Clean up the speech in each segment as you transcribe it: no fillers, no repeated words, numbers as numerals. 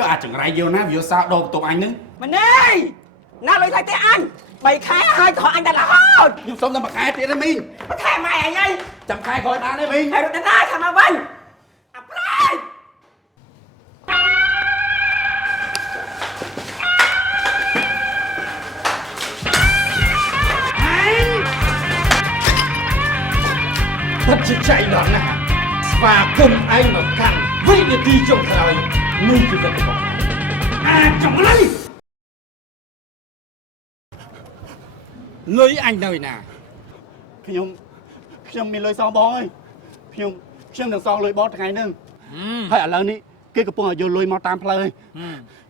cho chẳng ra vô ná vô sao đâu tụi anh nữa mà nè nào lời thay thế anh mày khai hai thọ anh đã là hết nhưng xong ra mà khai tiền đấy mình mà khai mày anh chẳng khai khỏi ta đấy mình khai được đến ai khai mà vinh à play thật sự chạy đoạn nào và cùng anh mà khẳng với địa đi trong thời mình chỉ cần có chồng lấy lấy anh đời nèខ្ញុំមានលុយសងបងអើយខ្ញុំនឹងសងលុយបងថ្ងៃហ្នឹងហើយឥឡូវនេះគេកំពុងឲ្យយកលុយមកតាមផ្លូវ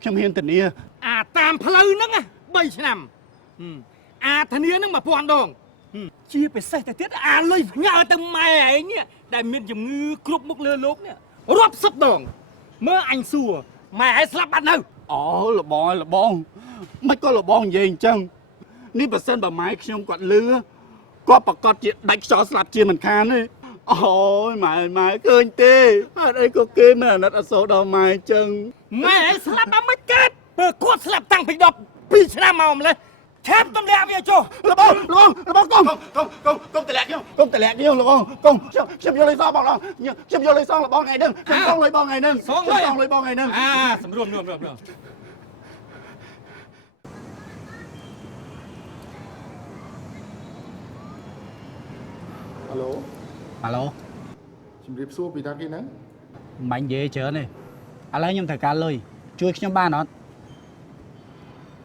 ខ្ញុំហ៊ានធានាអាតាមផ្លូវហ្នឹង3ឆ្នាំអាធានាហ្នឹង1000ដងជាពិសេសទៅទៀតអាលុយផ្ញើទៅម៉ែឯងដែលមានជំងឺគ្រប់មុខលើលោកនេះរាប់សិបដងមើលអញសួរម៉ែឯងស្លាប់បាត់នៅអូលបងមិនក៏លបងនិយាយអញ្ចឹងនេះបើសិនបើម៉ែខ្ញុំគាត់លឺគាត់ប្រកាសជាដាច់ខ្យល់ស្លាប់ជាមិនខានទេអូយម៉ែឃើញទេអត់អីក៏គេមិនអាណិតអសូរដល់ម៉ែអញ្ចឹងម៉ែឯងស្លាប់ដល់មិនកើតព្រោះគាត់ស្លាប់តាំងពី12ឆ្នាំមកម្លេះឆាប់តំលាក់វាចុះលបងកុំតម្លាក់ខ្ញុំលបងកុំខ្ញុំយកលុយសងបងខ្ញុំយកលុយសងលបងថ្ងៃហ្នឹងខ្ញុំសងលុយបងថ្ងៃហ្នឹងសងលុយបងថ្ងៃហ្នឹងសម្រួមហៅឡូជំរាបសួរពីតាគេហ្នឹងមិននិយាយច្រើនទេឥឡូវខ្ញុំត្រូវការលុយជួយខ្ញុំបានអត់